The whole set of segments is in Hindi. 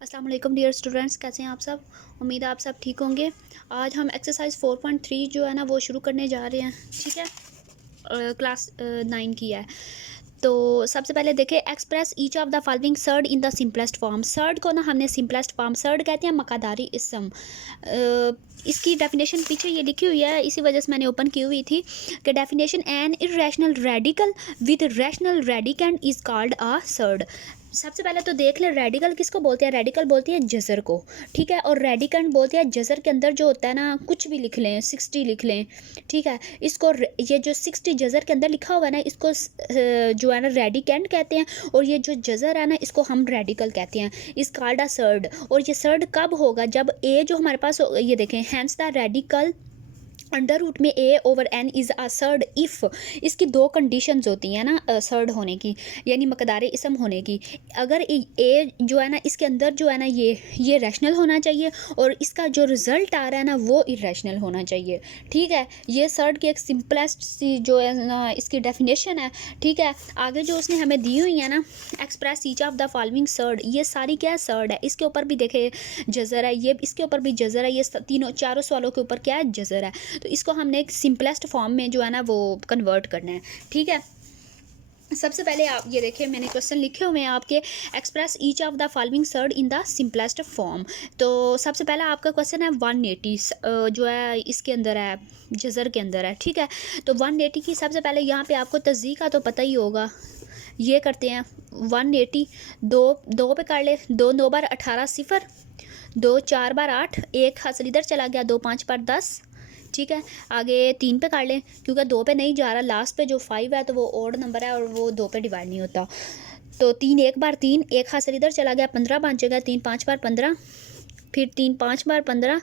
अस्सलाम वालेकुम डियर स्टूडेंट्स, कैसे हैं आप सब। उम्मीद है आप सब ठीक होंगे। आज हम एक्सरसाइज 4.3 जो है ना वो शुरू करने जा रहे हैं। ठीक है, क्लास 9 की है। तो सबसे पहले देखें, express each of the following surd in the simplest form. Surd को ना हमने सिंपलेस्ट फॉर्म सर्ड कहते हैं, मकादारी इसम। इसकी डेफिनेशन पीछे ये लिखी हुई है, इसी वजह से मैंने ओपन की हुई थी कि definition an irrational radical with rational radicand is called a surd. सबसे पहले तो देख लें, रेडिकल किसको बोलते हैं। रेडिकल बोलती है जजर को, ठीक है। और रेडिकेंड बोलते हैं जजर के अंदर जो होता है ना, कुछ भी लिख लें, 60 लिख लें, ठीक है। इसको ये जो 60 जजर के अंदर लिखा हुआ है ना, इसको जो है ना रेडिकेंड कहते हैं। और ये जो जजर है ना, इसको हम रेडिकल कहते हैं। इस कॉल्ड अ सर्ड। और ये सर्ड कब होगा, जब ए जो हमारे पास ये देखें, hence the radical under root में A over N is a surd if. इसकी दो कंडीशंस होती हैं ना सर्ड होने की, यानी मकदार इसम होने की। अगर ए जो है ना, इसके अंदर जो है ना ये रैशनल होना चाहिए, और इसका जो रिज़ल्ट आ रहा है ना वो इरेशनल होना चाहिए, ठीक है। ये सर्ड की एक सिंपलेस्ट सी जो है ना इसकी डेफिनेशन है, ठीक है। आगे जो उसने हमें दी हुई है ना, express each of the following surd, ये सारी क्या है, सर्ड है। इसके ऊपर भी देखे जजर है, ये इसके ऊपर भी जजर है, ये तीनों चारों सवालों के ऊपर क्या है, जजर है। तो इसको हमने एक सिंपलेस्ट फॉर्म में जो है ना वो कन्वर्ट करना है, ठीक है। सबसे पहले आप ये देखें, मैंने क्वेश्चन लिखे हुए हैं आपके, express each of the following surd in the simplest form. तो सबसे पहला आपका क्वेश्चन है 180 जो है इसके अंदर है, जजर के अंदर है, ठीक है। तो 180 की सबसे पहले यहाँ पे आपको तज़्ज़ी का तो पता ही होगा। ये करते हैं 180, दो पे कर ले, 2 9 बार 18 0, 2 4 बार 8, एक हासिल इधर चला गया, 2 5 बार 10, ठीक है। आगे 3 पे काट लें, क्योंकि 2 पे नहीं जा रहा, लास्ट पे जो 5 है तो वो ओड नंबर है और वो 2 पे डिवाइड नहीं होता। तो 3 1 बार 3, एक हासिल इधर चला गया, 15 बचेगा, 3 5 बार 15, फिर 3 5 बार 15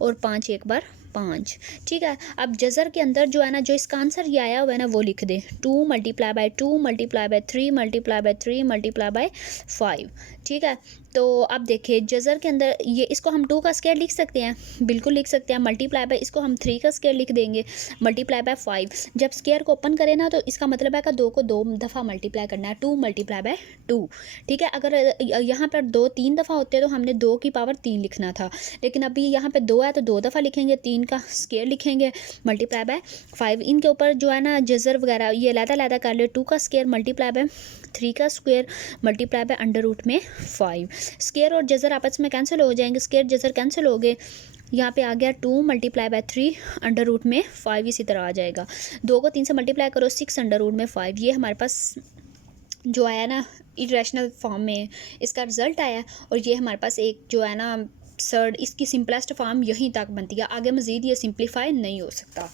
और 5 1 बार 5, ठीक है। अब जजर के अंदर जो है ना, जो इसका आंसर ये आया हुआ है ना वो लिख दे, 2 multiply by 2 multiply by 3 multiply by 3 multiply by 5, ठीक है। तो अब देखिए जजर के अंदर ये, इसको हम 2 का स्क्वायर लिख सकते हैं, बिल्कुल लिख सकते हैं। मल्टीप्लाई बाय, इसको हम 3 का स्क्वायर लिख देंगे, मल्टीप्लाई बाय 5। जब स्क्वायर को ओपन करें ना, तो इसका मतलब है कि 2 को 2 दफ़ा मल्टीप्लाई करना है, 2 मल्टीप्लाई बाय 2, ठीक है। अगर यहाँ पर 2 3 दफ़ा होते तो हमने 2 की पावर 3 लिखना था, लेकिन अभी यहाँ पे 2 है तो 2 दफ़ा लिखेंगे, 3 का स्क्वायर लिखेंगे, मल्टीप्लाई बाय 5। इनके ऊपर जो है ना जजर वगैरह ये लैदा कर ले, 2 का स्क्वायर मल्टीप्लाई बाय 3 का square multiply by under root में 5। स्क्वायर और जजर आपस में कैंसिल हो जाएंगे, स्क्वायर जजर कैंसिल हो गए। यहाँ पे आ गया 2 मल्टीप्लाई बाय 3 अंडर रूट में 5, इसी तरह आ जाएगा। 2 को 3 से मल्टीप्लाई करो, 6 अंडर रूट में 5। ये हमारे पास जो आया ना इरेशनल फॉर्म में इसका रिजल्ट आया। और ये हमारे पास एक जो है ना सर्ड, इसकी सिंपलेस्ट फॉर्म यहीं तक बनती है, आगे मज़ीद ये सिंप्लीफाई नहीं हो सकता,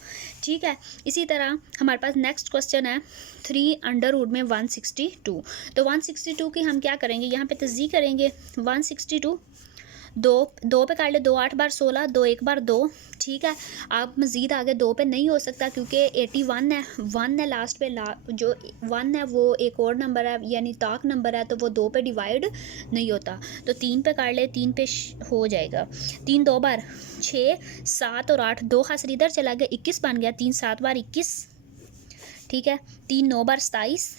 ठीक है। इसी तरह हमारे पास नेक्स्ट क्वेश्चन है 3 अंडर रूट में 162। तो 162 की हम क्या करेंगे, यहाँ पे तज़्ज़ी करेंगे। 162 दो पे काट ले, 2 8 बार 16, 2 1 बार 2, ठीक है। आप मज़ीद आगे 2 पे नहीं हो सकता, क्योंकि 81 है, 1 है लास्ट पे, जो 1 है वो एक और नंबर है, यानी ताक नंबर है, तो वो 2 पे डिवाइड नहीं होता। तो 3 पे काट ले, 3 पे हो जाएगा। 3 2 बार 6, 7 और 8, 2 हासिल इधर चला गया, 21 बन गया, 3 7 बार 21, ठीक है। 3 9 बार 27,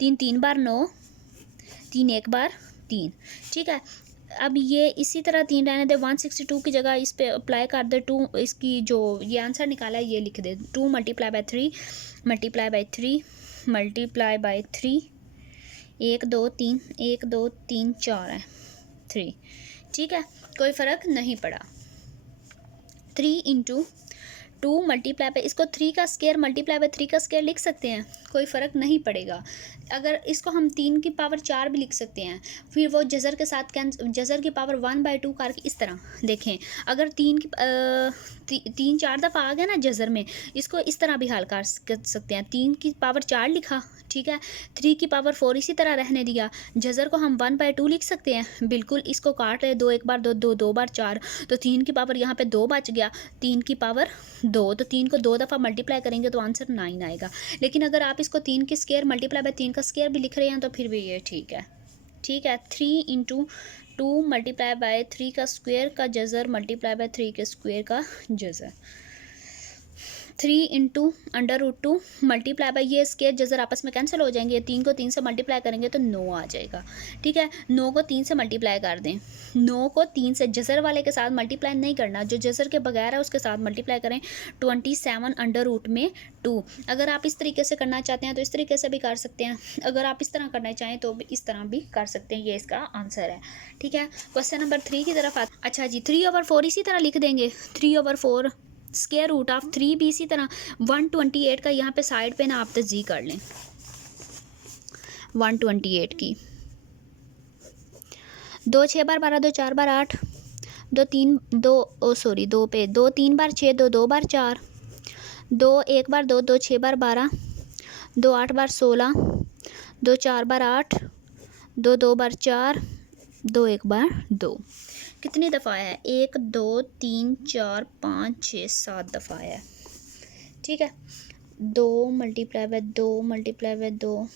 3 3 बार 9, 3 1 बार 3, ठीक है। अब ये इसी तरह 3 रहने दे, 162 की जगह इस पे अप्लाई कर दे 2, इसकी जो ये आंसर निकाला है ये लिख दे, 2 multiply by 3 multiply by 3 multiply by 3, 1 2 3 1 2 3 4 है 3, ठीक है। कोई फ़र्क नहीं पड़ा। 3 इंटू 2 मल्टीप्लाई बाय, इसको 3 का स्क्वायर मल्टीप्लाई बाय 3 का स्क्वायर लिख सकते हैं, कोई फ़र्क नहीं पड़ेगा। अगर इसको हम 3 की पावर 4 भी लिख सकते हैं, फिर वो जज़र के साथ जज़र की पावर 1/2 करके इस तरह देखें। अगर 3 4 दफ़ा आ गया ना जज़र में, इसको इस तरह भी हल कर सकते हैं। 3 की पावर 4 लिखा, ठीक है। 3 की पावर 4 इसी तरह रहने दिया। जज़र को हम 1/2 लिख सकते हैं, बिल्कुल। इसको काट ले, 2 1 बार 2 2 2 बार 4, तो 3 की पावर यहाँ पे 2 बच गया, 3 की पावर 2, तो 3 को 2 दफ़ा मल्टीप्लाई करेंगे तो आंसर 9 आएगा। लेकिन अगर आप इसको 3 की स्क्वायर मल्टीप्लाई बाय 3 का स्क्वायर भी लिख रहे हैं तो फिर भी ये ठीक है, ठीक है। 3 इंटू 2 मल्टीप्लाई बाय 3 का स्क्वायर का जज़र मल्टीप्लाई बाय 3 के स्क्वायर का जज़र। 3 इंटू √2 मल्टीप्लाई बाई, ये स्केयर जजर आपस में कैंसिल हो जाएंगे, 3 को 3 से मल्टीप्लाई करेंगे तो 9 आ जाएगा। ठीक है, 9 को 3 से मल्टीप्लाई कर दें, 9 को 3 से जजर वाले के साथ मल्टीप्लाई नहीं करना, जो जजर के बगैर है उसके साथ मल्टीप्लाई करें। 27 √2। अगर आप इस तरीके से करना चाहते हैं तो इस तरीके से भी कर सकते हैं, अगर आप इस तरह करना चाहें तो भी इस तरह भी कर सकते हैं। ये इसका आंसर है। ठीक है, क्वेश्चन नंबर 3 की तरफ आते। अच्छा जी, 3/4 इसी तरह लिख देंगे। 3/4 स्क्वायर रूट ऑफ 3 भी इसी तरह। 128 का यहाँ पे साइड पे ना आप तजी कर लें, 128 की। 2 6 बार 12, 2 4 बार 8, 2 3 2 2 पे 2 3 बार 6, 2 2 बार 4, 2 1 बार 2, 2 6 बार 12, 2 8 बार 16, 2 4 बार 8, 2 2 बार 4, 2 1 बार 2। कितनी दफ़ा है? 1 2 3 4 5 6 7 दफ़ा है। ठीक है, 2 मल्टीप्लाई बाय 2 मल्टीप्लाई बाय 2,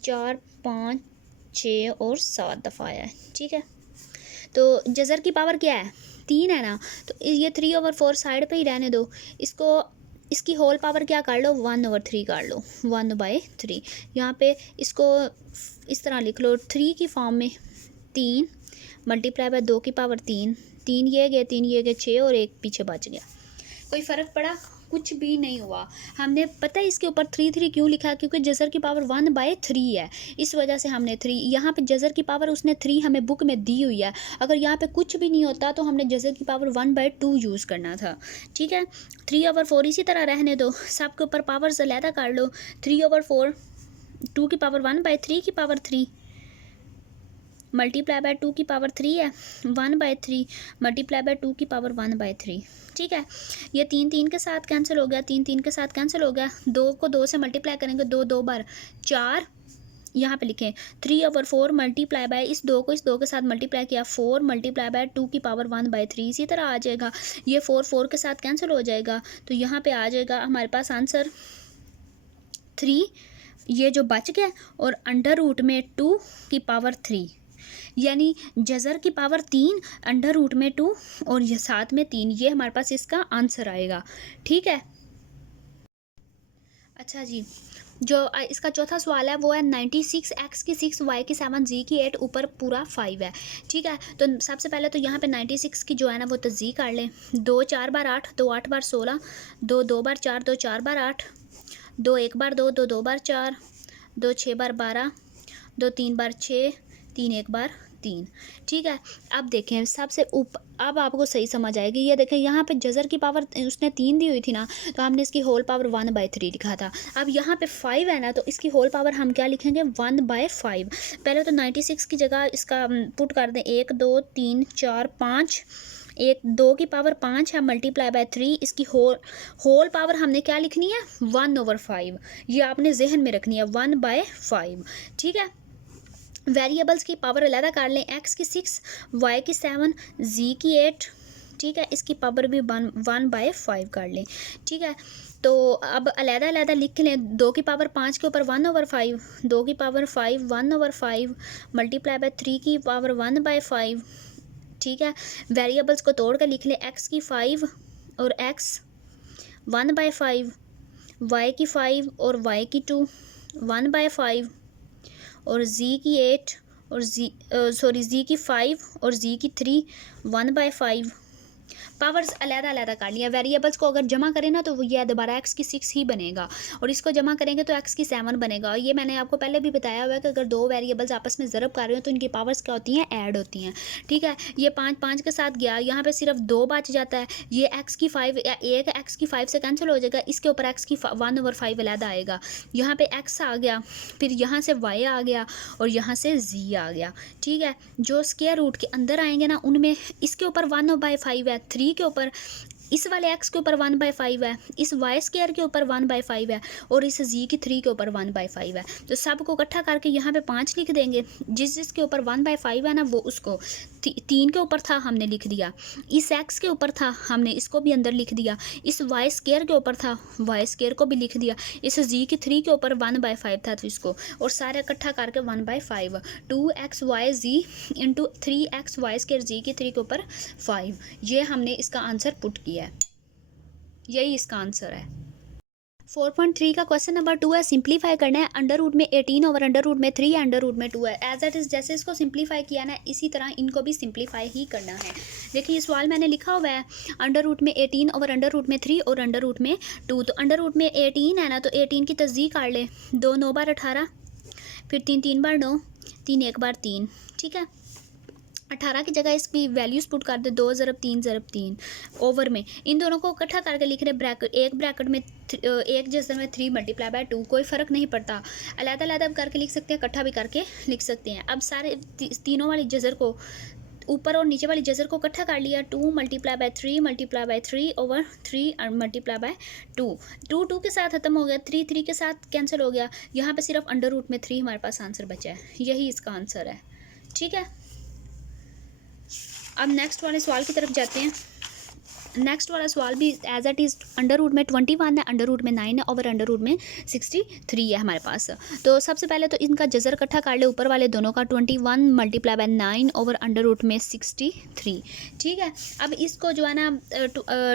4 5 6 और 7 दफ़ा है। ठीक है, तो जज़र की पावर क्या है? 3 है ना, तो ये 3/4 साइड पे ही रहने दो। इसको इसकी होल पावर क्या कर लो? 1/3 कर लो, 1/3। यहाँ पे इसको इस तरह लिख लो 3 की फॉर्म में। 3 मल्टीप्लाई बाय 2 की पावर 3, 3 ये गए 3 ये गए 6 और 1 पीछे बच गया। कोई फ़र्क पड़ा? कुछ भी नहीं हुआ। हमने पता है इसके ऊपर 3 क्यों लिखा? क्योंकि जज़र की पावर 1/3 है, इस वजह से हमने 3 यहाँ पे जज़र की पावर उसने 3 हमें बुक में दी हुई है। अगर यहाँ पे कुछ भी नहीं होता तो हमने जज़र की पावर 1/2 यूज़ करना था। ठीक है, 3/4 इसी तरह रहने दो, सब के ऊपर पावर्स अलहदा कर लो। 3/4 2 की पावर 1/3 की पावर 3 मल्टीप्लाई बाय 2 की पावर 3 है, 1/3 मल्टीप्लाई बाय 2 की पावर 1/3। ठीक है, ये 3 3 के साथ कैंसिल हो गया, 3 3 के साथ कैंसिल हो गया। 2 को 2 से मल्टीप्लाई करेंगे, 2 2 बार 4। यहाँ पे लिखें 3/4 मल्टीप्लाई बाय इस 2 को इस 2 के साथ मल्टीप्लाई किया, 4 मल्टीप्लाई बाय 2 की पावर 1/3। इसी तरह आ जाएगा, ये 4 4 के साथ कैंसिल हो जाएगा, तो यहाँ पे आ जाएगा हमारे पास आंसर 3, ये जो बच गया, और √2 की पावर 3, यानी जज़र की पावर 3, √2 और ये साथ में 3, ये हमारे पास इसका आंसर आएगा। ठीक है, अच्छा जी, जो इसका चौथा सवाल है वो है 96 x की 6 y की 7 z की 8 ऊपर पूरा 5 है। ठीक है, तो सबसे पहले तो यहाँ पे 96 की जो है ना वो तजी कर लें। 2 4 बार 8, 2 8 बार 16, 2 2 बार 4, 2 4 बार 8, 2 1 बार 2, 2 2 बार 4, 2 6 बार 12, 2 3 बार 6, 3 1 बार 3। ठीक है, अब देखें सबसे ऊपर, अब आपको सही समझ आएगी। ये देखें यहाँ पे जज़र की पावर उसने 3 दी हुई थी ना, तो हमने इसकी होल पावर 1/3 लिखा था। अब यहाँ पे 5 है ना, तो इसकी होल पावर हम क्या लिखेंगे? 1/5। पहले तो 96 की जगह इसका पुट कर दें 1 2 3 4 5, 1 2 की पावर 5 है मल्टीप्लाई बाय 3। इसकी होल पावर हमने क्या लिखनी है? 1/5। ये आपने जहन में रखनी है, 1/5। ठीक है, वेरिएबल्स की पावर अलहदा कर लें, x की 6, y की 7, z की 8। ठीक है, इसकी पावर भी 1/5 कर लें। ठीक है, तो अब अलहदा अलहदा लिख लें। 2 की पावर 5 के ऊपर 1/5, 2 की पावर 5 1/5 मल्टीप्लाई बाय 3 की पावर 1/5। ठीक है, वेरिएबल्स को तोड़ कर लिख लें, x की 5 और x 1/5, y की 5 और y की 2 1/5, और z की 8 और z की 5 और z की 3 1/5। पावर्स अलहदा अलहदा कर लिया। वेरिएबल्स को अगर जमा करें ना तो वो ये दोबारा x की 6 ही बनेगा, और इसको जमा करेंगे तो x की 7 बनेगा। और ये मैंने आपको पहले भी बताया हुआ है कि अगर दो वेरिएबल्स आपस में ज़रब कर रहे हो तो इनकी पावर्स क्या होती हैं? ऐड होती हैं। ठीक है, ये 5 5 के साथ गया, यहाँ पे सिर्फ 2 बच जाता है। ये x की 5 या 1 x की 5 से कैंसिल हो जाएगा, इसके ऊपर x की 1/5 अलहदा आएगा। यहाँ पे x आ गया, फिर यहाँ से y आ गया और यहाँ से z आ गया। ठीक है, जो स्क्वायर रूट के अंदर आएंगे ना उनमें इसके ऊपर 1/5 है, 3 के ऊपर, इस वाले x के ऊपर 1/5 है, इस y स्क्वायर के ऊपर 1/5 है, और इस z की 3 के ऊपर 1/5 है। तो सबको इकट्ठा करके यहाँ पे 5 लिख देंगे। जिसके ऊपर 1/5 है ना वो उसको 3 के ऊपर था हमने लिख दिया, इस x के ऊपर था हमने इसको भी अंदर लिख दिया, इस y स्क्वायर के ऊपर था y स्क्वायर को भी लिख दिया, इस z की 3 के ऊपर 1/5 था तो इसको, और सारे इकट्ठा करके 1/5 2xyz into 3xy square z की 3 के ऊपर 5। ये हमने इसका आंसर पुट किया है। यही इसका आंसर है। 4.3 का क्वेश्चन नंबर 2 है, सिंप्लीफाई करना है। अंडर रूट में 18 ओवर अंडर रूट में 3 अंडर रूट में 2 है। एज इट इज़ जैसे इसको सिंप्लीफाई किया ना, इसी तरह इनको भी सिंप्लीफाई ही करना है। देखिए सवाल मैंने लिखा हुआ है अंडर रूट में 18 ओवर अंडर रूट में 3 और अंडर रूट में 2। तो अंडर रूट में 18 है ना, तो 18 की तस्दीक काट ले। 2 9 बार 18, फिर 3 3 बार 9, 3 1 बार 3। ठीक है, 18 की जगह इसकी वैल्यूज पुट कर दे, 2 ज़रब 3 ज़रब 3 ओवर में। इन दोनों को इकट्ठा करके लिख रहे ब्रैकेट, एक ब्रैकेट में एक जैसे में 3 मल्टीप्लाई बाय 2, कोई फ़र्क नहीं पड़ता। अलग-अलग करके लिख सकते हैं, इकट्ठा भी करके लिख सकते हैं। अब सारे तीनों वाली जज़र को, ऊपर और नीचे वाली जज़र को इकट्ठा कर लिया। 2 multiply by 3 multiply by 3 over 3 multiply bye 2। 2 2 के साथ ख़त्म हो गया, 3 3 के साथ कैंसिल हो गया। यहाँ पे सिर्फ अंडर रूट में 3 हमारे पास आंसर बचा है। यही इसका आंसर है। ठीक है, अब नेक्स्ट वाले सवाल की तरफ जाते हैं। नेक्स्ट वाला सवाल भी as it is under root में 21 है, अंडर रूट में 9 है, ओवर अंडर रूट में 63 है हमारे पास। तो सबसे पहले तो इनका जज़र इकट्ठा कर ले, ऊपर वाले दोनों का। 21 multiply by 9 over under root में 63। ठीक है, अब इसको जो है ना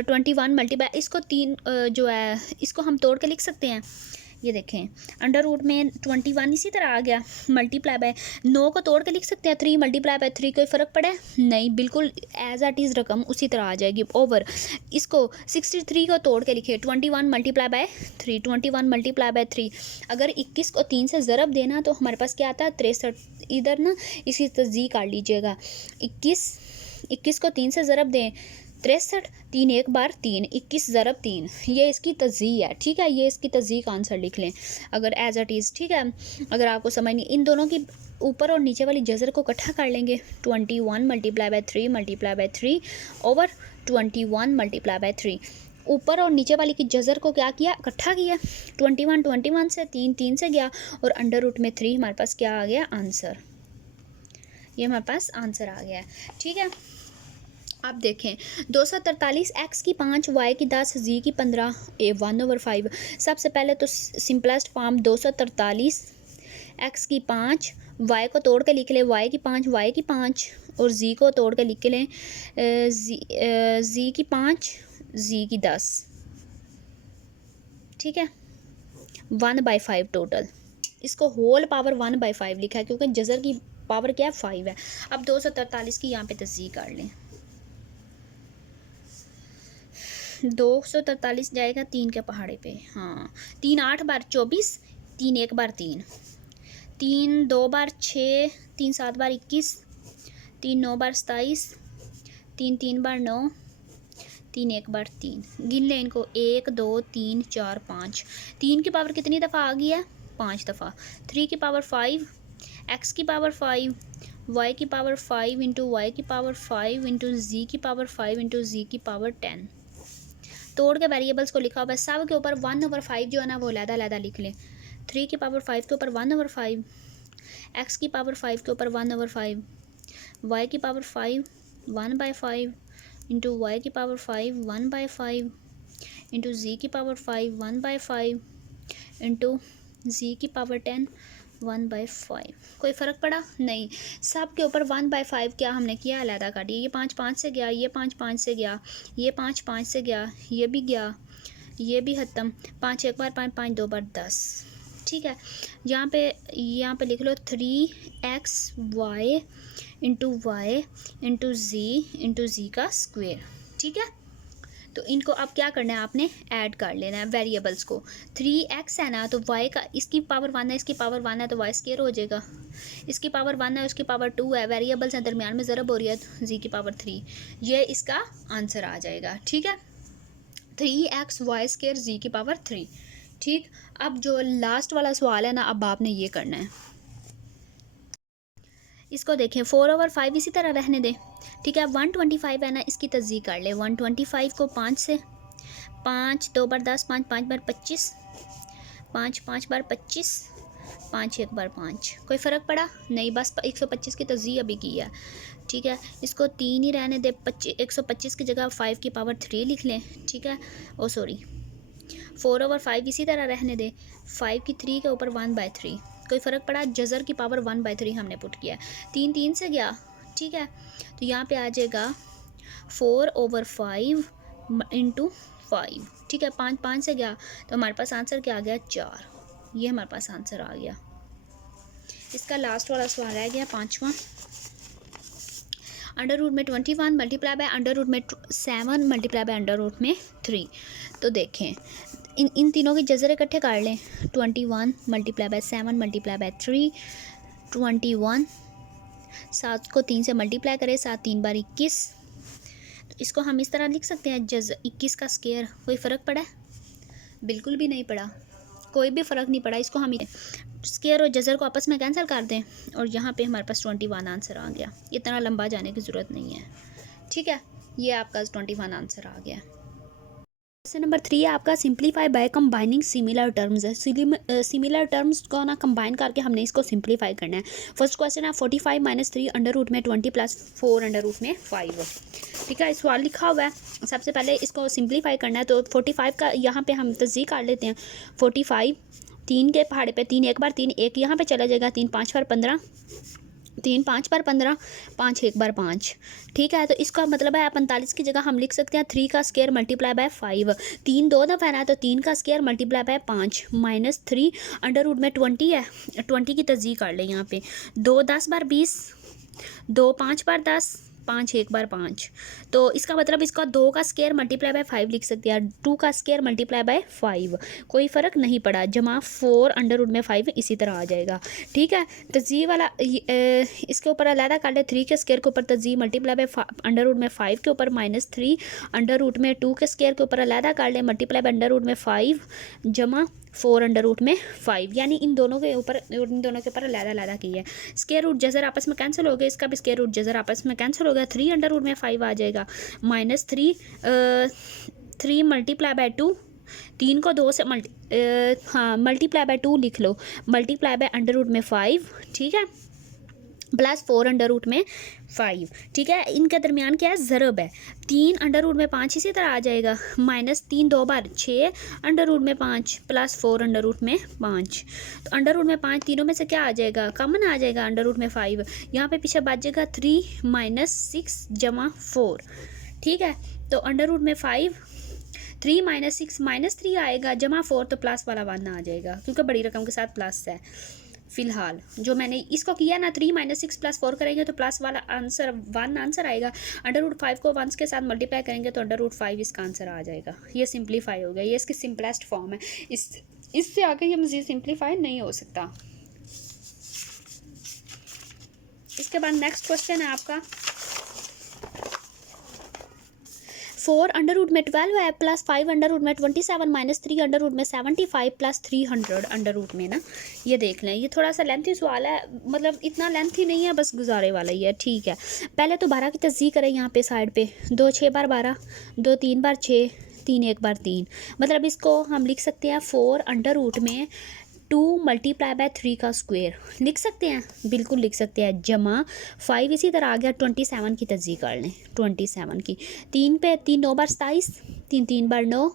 21 मल्टीप्लाई, इसको 3 जो है इसको हम तोड़ के लिख सकते हैं। ये देखें, अंडर रूट में 21 इसी तरह आ गया, मल्टीप्लाई बाय 9 को तोड़ के लिख सकते हैं। 3 मल्टीप्लाई बाय 3, कोई फ़र्क पड़ा है नहीं, बिल्कुल एज इट इज़ रकम उसी तरह आ जाएगी। ओवर इसको 63 को तोड़ के लिखे, 21 मल्टीप्लाई बाय 3, 21 मल्टीप्लाई बाय 3। अगर 21 को 3 से ज़रब देना तो हमारे पास क्या आता है, 63। इधर ना इसकी तस्दीक कर लीजिएगा। 21 को 3 से ज़रब दें, 63, 3 1 बार 3, 21 ज़रब 3, ये इसकी तज़ीह है। ठीक है, ये इसकी तज़ीह का आंसर लिख लें अगर एज इट इज़। ठीक है, अगर आपको समझ नहीं, इन दोनों की ऊपर और नीचे वाली जज़र को इकट्ठा कर लेंगे। 21 multiply by 3 multiply by 3 over 21 multiply by 3। ऊपर और नीचे वाली की जज़र को क्या किया, इकट्ठा किया। 21 से 3 3 से गया, और अंडर रूट में 3 हमारे पास क्या आ गया, आंसर। ये हमारे पास आंसर आ गया है। ठीक है, आप देखें 243 एक्स की 5 वाई की 10 जी की 15 1/5। सबसे पहले तो सिंपलेस्ट फॉर्म 243 एक्स की 5, वाई को तोड़ के लिख लें, वाई की 5 वाई की 5, और जी को तोड़ के लिख लें, जी की 5 जी की 10। ठीक है, 1/5 टोटल। इसको होल पावर 1/5 लिखा है क्योंकि जज़र की पावर क्या है, 5 है। अब 243 की यहाँ पे तस्दीक कर लें। 243 जाएगा 3 के पहाड़े पे। हाँ, 3 8 बार 24, 3 1 बार 3, 3 2 बार 6, 3 7 बार 21, 3 9 बार 27, 3 3 बार 9, 3 1 बार 3। गिन लें इनको, 1 2 3 4 5। 3 की पावर कितनी दफ़ा आ गई है, 5 दफ़ा। 3 की पावर 5, एक्स की पावर 5, वाई की पावर 5 इंटू वाई की पावर 5 इंटू जी की पावर 5 इंटू जी की पावर 10। तोड़ के वेरिएबल्स को लिखा हुआ है, सब के ऊपर 1/5 जो है ना वो अलग-अलग लिख लें। 3 की पावर 5 के ऊपर 1/5, एक्स की पावर 5 के ऊपर 1/5, वाई की पावर 5 1/5 इंटू वाई की पावर 5 1/5 इंटू जी की पावर 5 1/5 इंटू जी की पावर 10 1/5। कोई फ़र्क पड़ा नहीं, सब के ऊपर 1/5 क्या हमने किया, अलहदा काटिए। ये 5 5 से गया, ये 5 5 से गया, ये 5 5 से गया, ये भी गया, ये भी ख़त्म। 5 1 बार 5 5 2 बार 10। ठीक है, यहाँ पे लिख लो 3xy इंटू जी का स्क्वायर। ठीक है, तो इनको अब क्या करना है, आपने ऐड कर लेना है वेरिएबल्स को। 3x है ना, तो y का, इसकी पावर 1 है, इसकी पावर 1 है, तो y स्क्वायर हो जाएगा। इसकी पावर 1 है, उसकी पावर 2 है, वेरिएबल्स हैं, दरमियान में ज़रब हो रही है, तो z की पावर 3। ये इसका आंसर आ जाएगा। ठीक है, 3xy स्क्वायर जी की पावर 3। ठीक, अब जो लास्ट वाला सवाल है ना, अब आपने ये करना है। इसको देखें, 4/5 इसी तरह रहने दें। ठीक है, 125 है ना, इसकी तस्दीक कर ले। 125 को 5 से, 5 2 बार 10, 5 5 बार 25, 5 5 बार 25, 5 1 बार 5। कोई फ़र्क पड़ा नहीं, बस 125 की तस्दीक अभी की है। ठीक है, इसको 3 ही रहने दे। 125 की जगह 5 की पावर 3 लिख लें। ठीक है, ओ सॉरी 4/5 इसी तरह रहने दे। 5 की 3 के ऊपर 1/3। कोई फ़र्क पड़ा, जज़र की पावर 1/3 हमने पुट किया। 3 3 से गया। ठीक है, तो यहाँ पे आ जाएगा 4/5 इंटू 5। ठीक है, 5 5 से गया तो हमारे पास आंसर क्या आ गया 4। ये हमारे पास आंसर आ गया। इसका लास्ट वाला सवाल रह गया 5वां। अंडर रूट में 21 मल्टीप्लाई बाय अंडर रूट में 7 मल्टीप्लाई बाय अंडर रूट में 3। तो देखें इन तीनों के जज़र इकट्ठे कर लें। 21 मल्टीप्लाई बाय 7 मल्टीप्लाई बाय 3, 21। 7 को 3 से मल्टीप्लाई करें, 7 3 बार 21। तो इसको हम इस तरह लिख सकते हैं 21 का स्क्वायर। कोई फ़र्क पड़ा है? बिल्कुल भी नहीं पड़ा, कोई भी फ़र्क नहीं पड़ा। इसको हम स्क्वायर और जज़र को आपस में कैंसिल कर दें और यहाँ पे हमारे पास 21 आंसर आ गया। इतना लंबा जाने की ज़रूरत नहीं है, ठीक है। ये आपका 21 आंसर आ गया। क्वेश्चन नंबर 3 है आपका simplify by combining similar terms है। सिमिलर टर्म्स को ना कंबाइन करके हमने इसको सिंप्लीफाई करना है। फर्स्ट क्वेश्चन है 45 माइनस 3 अंडर रूट में 20 प्लस 4 अंडर रूट में 5। ठीक है, सवाल लिखा हुआ है। सबसे पहले इसको सिंप्लीफाई करना है तो 45 का यहाँ पे हम तज़ीह कर लेते हैं। 45 3 के पहाड़े पे 3 एक बार 3 1 यहाँ पे चला जाएगा। 3 5 पर 15, 3 5 पर 15, 5 1 बार 5। ठीक है, तो इसका मतलब है 45 की जगह हम लिख सकते हैं 3 का स्क्वायर मल्टीप्लाई बाय 5। 3 दो दफ़ा है तो 3 का square multiply by 5 minus 3 under root में 20 है। 20 की तज़ीह कर ले यहाँ पे। 2 10 बार 20, 2 5 बार 10, 5 1 बार 5। तो इसका मतलब इसका 2 का स्क्वायर मल्टीप्लाई बाय 5 लिख सकते हैं। 2 का स्क्वायर मल्टीप्लाई बाय 5, कोई फ़र्क नहीं पड़ा। जमा 4 अंडर रूट में 5 इसी तरह आ जाएगा। ठीक है, तज़ीह वाला इसके ऊपर अलहदा कर ले। 3 के स्क्वायर के ऊपर तज़ीह मल्टीप्लाई बाय अंडर रूट में 5 के ऊपर माइनस 3 अंडर रूट में 2 के स्क्वायर के ऊपर अलहदा कर ले मल्टीप्लाई बाय अंडर रूट में 5 जमा 4 अंडर रूट में 5। यानी इन दोनों के ऊपर अलहदा अलहदा की है। स्क्वायर रूट जज़र आपस में कैंसिल हो गए, इसका भी स्क्वायर रूट जज़र आपस में कैंसिल हो गया। 3 अंडर रूट में 5 आ जाएगा माइनस 3 मल्टीप्लाई बाय 2। 3 को 2 से मल्टीप्लाई बाय 2 लिख लो, मल्टीप्लाई बाय अंडर रूट में 5। ठीक है, प्लस 4 अंडर रूट में 5। ठीक है, इनके दरमियान क्या है, ज़रब है। 3 अंडर रूट में 5 इसी तरह आ जाएगा। माइनस 3 दो बार 6 अंडर रूट में 5 प्लस 4 अंडर रूट में 5। तो अंडर रूट में 5 तीनों में से क्या आ जाएगा, कॉमन आ जाएगा अंडर रूट में 5। यहाँ पे पीछे बच जाएगा 3 माइनस 6 जमा 4। ठीक है, तो अंडर रूट में 5, 3 माइनस 6 माइनस 3 आएगा जमा 4, तो प्लस वाला 1 आ जाएगा क्योंकि बड़ी रकम के साथ प्लस है। फ़िलहाल जो मैंने इसको किया ना 3 माइनस 6 प्लस 4 करेंगे तो प्लस वाला आंसर 1 आंसर आएगा। अंडर रूट 5 को 1 के साथ मल्टीप्लाई करेंगे तो अंडर रूट 5 इसका आंसर आ जाएगा। ये सिंप्लीफाई हो गया, ये इसकी सिंपलेस्ट फॉर्म है। इससे आगे ये मज़ीद सिंप्लीफाई नहीं हो सकता। इसके बाद नेक्स्ट क्वेश्चन है आपका 4 अंडर रूट में 12 है प्लस 5 अंडर रूट में 27 माइनस 3 अंडर रूट में 75 प्लस 300 अंडर रूट में ना। ये देख लें, ये थोड़ा सा लेंथी सवाल है, मतलब इतना लेंथी नहीं है, बस गुजारे वाला ही है। ठीक है, पहले तो 12 की तस्दीक करें यहाँ पे साइड पे। 2 6 बार 12, 2 3 बार 6, 3 1 बार 3। मतलब इसको हम लिख सकते हैं 4 अंडर रूट में 2 मल्टीप्लाई बाय 3 का स्क्वायर लिख सकते हैं, बिल्कुल लिख सकते हैं। जमा 5 इसी तरह आ गया। 27 की तस्दीक कर लें, 27 की। 3 पे 3 9 बार 27, 3 3 बार 9,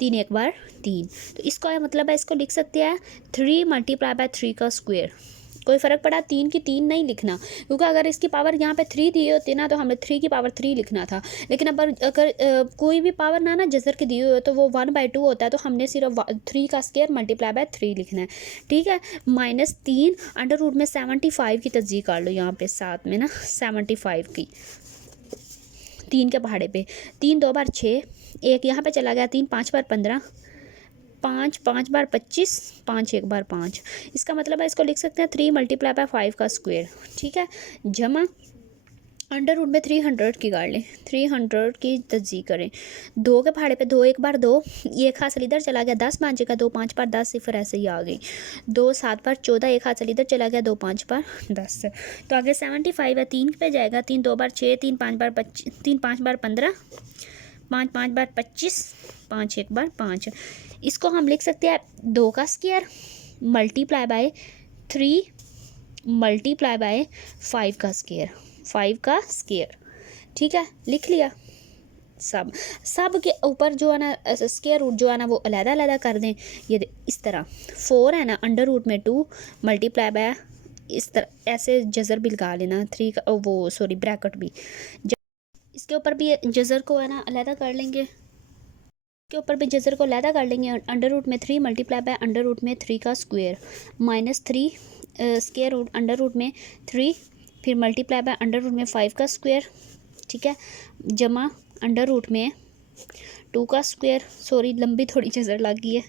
3 1 बार 3। तो इसका मतलब है, इसको लिख सकते हैं 3 मल्टीप्लाई बाय 3 का स्क्वायर। कोई फ़र्क पड़ा, 3 की 3 नहीं लिखना, क्योंकि अगर इसकी पावर यहाँ पे 3 दी होती ना तो हमें 3 की पावर 3 लिखना था। लेकिन अगर कोई भी पावर ना जज़र की दी हुई हो तो वो 1/2 होता है, तो हमने सिर्फ 3 का स्क्वायर मल्टीप्लाई बाय 3 लिखना है। ठीक है, माइनस 3 अंडर रूट में 75 की तस्दीक कर लो यहाँ पे साथ में ना, 75 की। 3 के पहाड़े पे 3 2 बार 6, 1 यहाँ पे चला गया। 3 5 बार 15, 5 5 बार 25, 5 1 बार 5। इसका मतलब है इसको लिख सकते हैं 3 मल्टीप्लाई बाय 5 का स्क्वायर। ठीक है, जमा अंडर रूट में 300 की गाड़ लें, 300 की तस्दीक करें। 2 के पहाड़े पे 2 1 बार 2, एक हासिल इधर चला गया। 10 5 का 2 5 बार 10, सिफर ऐसे ही आ गई। 2 7 बार 14, एक हासिल इधर चला गया। 2 5 बार 10, तो आगे 75 है। 3 पे जाएगा। 3 2 बार 6, 3 5 बार 25, 3 5 बार 15, 5 5 बार 25, 5 1 बार 5। इसको हम लिख सकते हैं 2 का square multiply by 3 multiply by 5 का स्क्वायर, 5 का स्क्वायर। ठीक है, लिख लिया। सब के ऊपर जो है ना स्क्वायर रूट जो है ना वो अलहदा अलहदा कर दें। ये इस तरह 4 है ना अंडर रूट में 2 मल्टीप्लाई बाय, इस तरह ऐसे जज़र भी लगा लेना। 3 का वो सॉरी ब्रैकेट भी, इसके ऊपर भी जज़र को है ना अलहदा कर लेंगे। के ऊपर भी जजर को लैदा कर लेंगे। अंडर रूट में 3 मल्टीप्लाई बाय अंडर रूट में 3 का square minus 3 square root under root में 3 फिर मल्टीप्लाई बाय अंडर रूट में 5 का स्क्वायर, ठीक है, जमा अंडर रूट में 2 का स्क्वायर, सॉरी लंबी थोड़ी जजर लग गई है,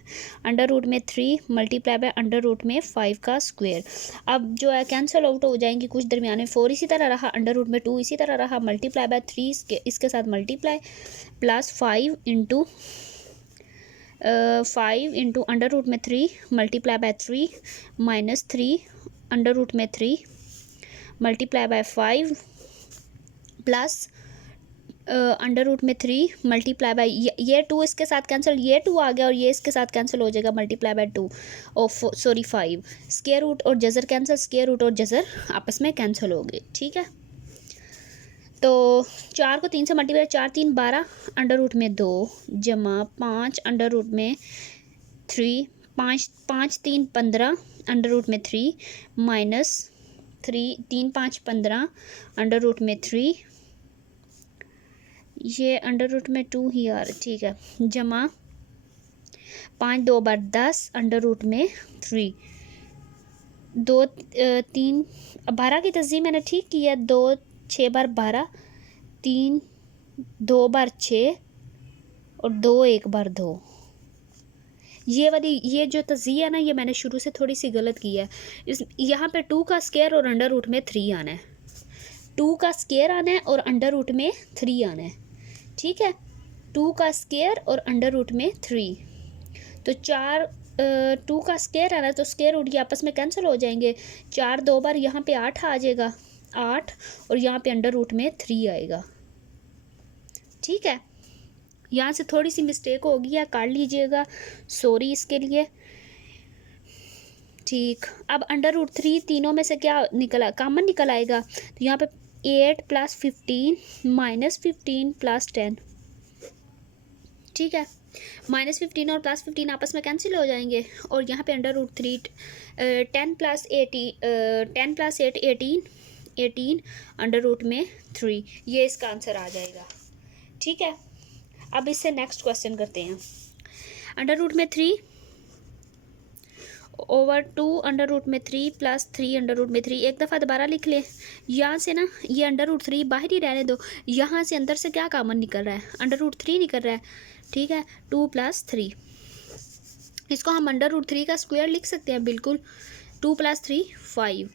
अंडर रूट में 3 मल्टीप्लाई बाय अंडर रूट में 5 का स्क्वायर। अब जो है कैंसिल आउट हो जाएंगी कुछ दरमियान में। 4 इसी तरह रहा, अंडर रूट में 2 इसी तरह रहा, मल्टीप्लाई बाय 3 इसके साथ multiply plus 5 into under root में 3 multiply by 3 minus 3 under root में 3 multiply by 5 plus under root में 3 मल्टीप्लाई बाय ये 2 इसके साथ कैंसिल, ये 2 आ गया और ये इसके साथ कैंसिल हो जाएगा, मल्टीप्लाई बाय 2 और सॉरी 5 स्क्वायर रूट और जजर कैंसिल, स्क्वायर रूट और जजर आपस में कैंसिल हो गए, ठीक है। तो 4 को 3 से मल्टीप्लाई, 4 3 12 अंडर रूट में 2 जमा 5 अंडर रूट में 3 5 5 3 15 अंडर रूट में 3 माइनस 3 5 15 अंडर रूट में 3, ये अंडर रूट में 2 ही आ रहा, ठीक है, जमा 5 2 बार 10 अंडर रूट में 3 2 3 12 की तस्दीर मैंने ठीक की है, 2 6 बार 12 3 2 बार 6 और 2 1 बार 2। ये वाली ये जो तस्दीर है ना, ये मैंने शुरू से थोड़ी सी गलत की है। इस यहाँ पे 2 का स्क्वायर और अंडर रूट में 3 आना है, 2 का स्क्वायर आना है और अंडर रूट में 3 आना है, ठीक है। 2 का स्क्वायर और अंडर रूट में 3, तो 2 का स्क्वायर आना है तो स्क्वायर रूट ये आपस में कैंसिल हो जाएंगे। 4 2 बार यहाँ पे 8 आ जाएगा 8 और यहाँ पे अंडर रूट में 3 आएगा, ठीक है। यहाँ से थोड़ी सी मिस्टेक हो गई है, काट लीजिएगा, सॉरी इसके लिए, ठीक। अब अंडर रूट 3 तीनों में से क्या निकला, कॉमन निकल आएगा, तो यहाँ पे 8 प्लस 15 माइनस 15 प्लस 10, ठीक है। माइनस 15 और प्लस 15 आपस में कैंसिल हो जाएंगे और यहाँ पे under root 3 10 plus 8 18 under root में 3, ये इसका आंसर आ जाएगा, ठीक है। अब इससे नेक्स्ट क्वेश्चन करते हैं। अंडर रूट में 3 ओवर 2 अंडर रूट में 3 प्लस 3 अंडर रूट में 3, एक दफ़ा दोबारा लिख ले। यहाँ से ना ये अंडर रूट 3 बाहर ही रहने दो, यहाँ से अंदर से क्या कॉमन निकल रहा है, अंडर रूट 3 निकल रहा है, ठीक है। 2 प्लस 3 इसको हम अंडर रूट 3 का स्क्वायर लिख सकते हैं, बिल्कुल। 2 प्लस 3 5,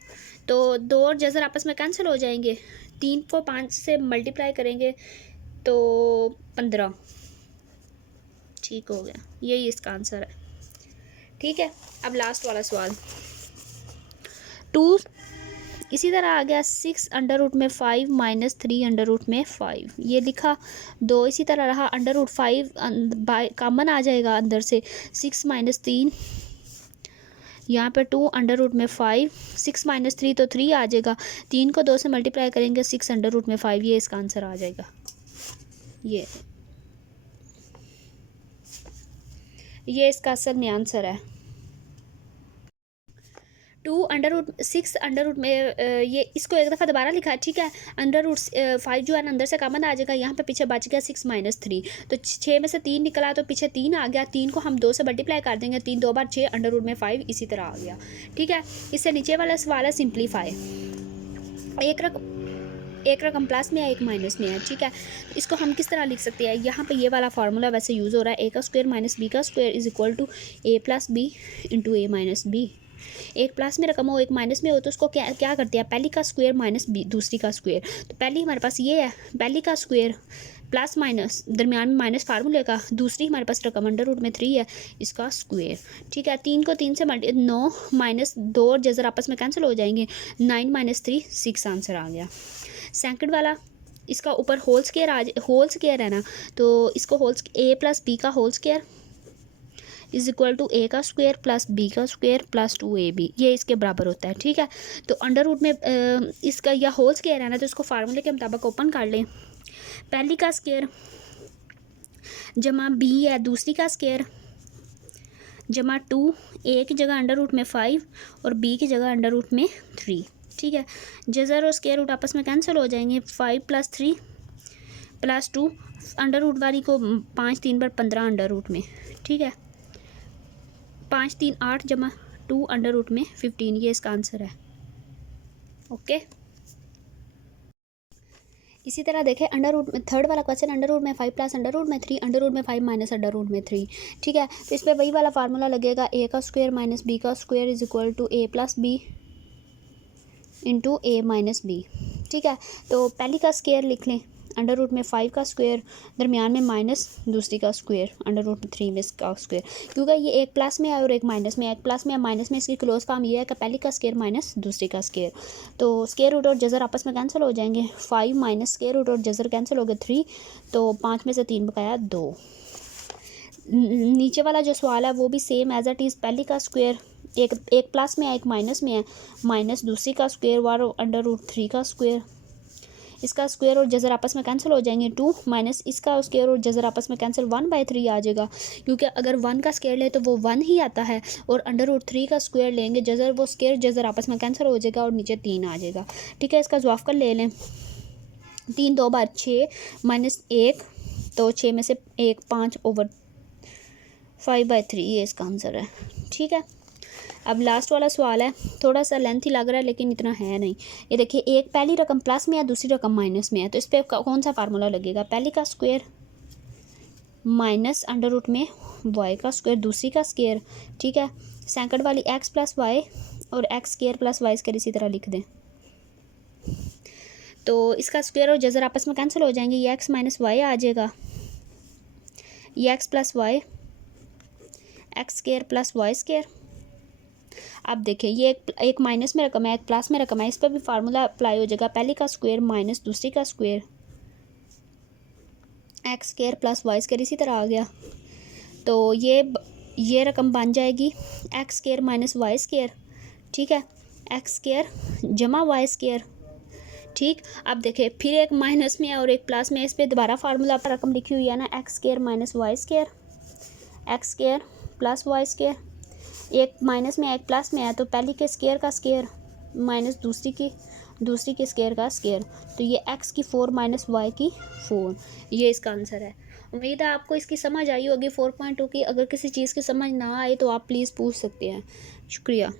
तो 2 और जजर आपस में कैंसिल हो जाएंगे, 3 को 5 से मल्टीप्लाई करेंगे तो 15, ठीक हो गया, यही इसका आंसर है, ठीक है। अब लास्ट वाला सवाल 2 इसी तरह आ गया 6 अंडर रूट में 5 माइनस 3 अंडर रूट में 5, ये लिखा। 2 इसी तरह रहा, अंडर रूट 5 कॉमन आ जाएगा अंदर से, 6 माइनस 3 यहाँ पे 2 अंडर रूट में 5, 6 माइनस 3 तो 3 आ जाएगा, 3 को 2 से मल्टीप्लाई करेंगे 6 अंडर रूट में 5, ये इसका आंसर आ जाएगा। ये इसका असल में आंसर है। 2 अंडर रूट 6 अंडर रूट में ये इसको एक दफ़ा दोबारा लिखा है, ठीक है। अंडर रूट 5 जो है ना अंदर से कॉमन आ जाएगा, यहाँ पे पीछे बच गया 6 माइनस 3, तो 6 में से 3 निकला तो पीछे 3 आ गया, 3 को हम 2 से मल्टीप्लाई कर देंगे, 3 2 बार 6 अंडर रूट में 5 इसी तरह आ गया, ठीक है। इससे नीचे वाला सवाल है सिंप्लीफाई, एक रकम प्लस में है एक माइनस में है, ठीक है। इसको हम किस तरह लिख सकते हैं, यहाँ पे ये वाला फार्मूला वैसे यूज़ हो रहा है, ए का स्क्वायर माइनस बी का square is equal to A plus B into A minus B. एक प्लस में रकम हो एक माइनस में हो तो उसको क्या करते हैं, पहली का स्क्वायर माइनस बी दूसरी का स्क्वायर, तो पहली हमारे पास ये है पहली का स्क्वायर प्लस माइनस दरमियान में माइनस फार्मूले का, दूसरी हमारे पास रकम अंडर रूट में 3 है इसका स्क्वायर, ठीक है। 3 को 3 से 9 माइनस 2 और जजर आपस में कैंसिल हो जाएंगे, 9 माइनस 3 6 आंसर आ गया। सेकंड वाला इसका ऊपर होल स्क्वायर है ना, तो इसको ए प्लस बी का whole square is equal to A का स्क्वायर प्लस बी का स्क्वायर प्लस 2ab, ये इसके बराबर होता है, ठीक है। तो अंडर रूट में इसका या होल स्क्वायर है ना, तो इसको फार्मूले के मुताबिक ओपन कर लें। पहली का स्क्वायर जमा बी है दूसरी का स्क्वायर जमा 2, ए की जगह अंडर रूट में 5 और बी की जगह अंडर रूट में 3, ठीक है। जजर और स्क्वायर रूट आपस में कैंसिल हो जाएंगे, 5 प्लस 3 प्लस 2 अंडर रूट वाली को 5 3 बार 15 अंडर रूट में, ठीक है। 5 3 8 जमा 2 अंडर रूट में 15, ये इसका आंसर है। ओके, इसी तरह देखें अंडर रूट में थर्ड वाला क्वेश्चन, अंडर रूट में 5 प्लस अंडर रूट में 3 अंडर रूट में 5 माइनस अंडर रूट में 3, ठीक है। तो इस पर वही वाला फार्मूला लगेगा, ए का स्क्वायर माइनस बी का square is equal to A plus B into A minus B, ठीक है। तो पहली का स्क्वायर लिख लें, अंडर रूट में 5 का स्क्वायर, दरमियान में माइनस, दूसरी का स्क्वायर, अंडर रूट में 3 में इसका स्क्वायर, क्योंकि ये एक प्लस में है और एक माइनस में है, एक प्लस में है माइनस में, इसकी क्लोज फॉर्म ये है कि पहली का स्क्वायर माइनस दूसरी का स्क्वायर। तो स्क्वायर रूट और जज़र आपस में कैंसिल हो जाएंगे, 5 माइनस स्क्वायर रूट और जज़र कैंसिल हो गए 3, तो 5 में से 3 बकाया 2। नीचे वाला जो सवाल है वो भी सेम एज इट इज़, पहली का स्क्वायर एक प्लस में है एक माइनस में है, माइनस दूसरी का स्क्वायर वार अंडर रूट 3 का स्क्वायर, इसका स्क्वायर और जज़र आपस में कैंसिल हो जाएंगे 2, माइनस इसका स्क्वायर और जज़र आपस में कैंसिल 1/3 आ जाएगा, क्योंकि अगर 1 का स्क्वायर ले तो वो 1 ही आता है, और अंडर रूट 3 का स्क्वायर लेंगे जज़र वो स्क्वायर जज़र आपस में कैंसिल हो जाएगा और नीचे 3 आ जाएगा, ठीक है। इसका जवाब कर ले लें, 3 2 बार 6 माइनस 1, तो 6 में से 1 5/3, ये इसका आंसर है, ठीक है। अब लास्ट वाला सवाल है, थोड़ा सा लेंथी लग रहा है लेकिन इतना है नहीं। ये देखिए, एक पहली रकम प्लस में है, दूसरी रकम माइनस में है, तो इस पर कौन सा फार्मूला लगेगा, पहली का स्क्वायर माइनस अंडर रूट में वाई का स्क्वायर, दूसरी का स्क्वायर, ठीक है। सेकंड वाली एक्स प्लस वाई और X square plus Y square इसी तरह लिख दें, तो इसका स्क्वायर और जज़र आपस में कैंसिल हो जाएंगे, ये एक्स माइनस वाई आ जाएगा, ये X plus Y, X square plus Y square. अब देखिए, ये एक माइनस में रकम है, एक प्लस में रकम है, इस पर भी फार्मूला अप्लाई हो जाएगा, पहली का स्क्वायर माइनस दूसरी का square, X square plus Y square इसी तरह आ गया, तो ये रकम बन जाएगी X square minus Y square, ठीक है, एक्स स्क्वायर जमा वाई स्क्वायर, ठीक। अब देखिए, फिर एक माइनस में है और एक प्लस में, इस पर दोबारा फार्मूला पर रकम लिखी हुई है ना, X square minus Y square, X square plus Y square, एक माइनस में एक प्लस में है, तो पहली के स्क्वायर का स्क्वायर माइनस दूसरी के स्क्वायर का स्क्वायर, तो ये एक्स की 4 माइनस वाई की 4, ये इसका आंसर है। उम्मीद है आपको इसकी समझ आई होगी 4.2 की। अगर किसी चीज़ की समझ ना आए तो आप प्लीज़ पूछ सकते हैं। शुक्रिया।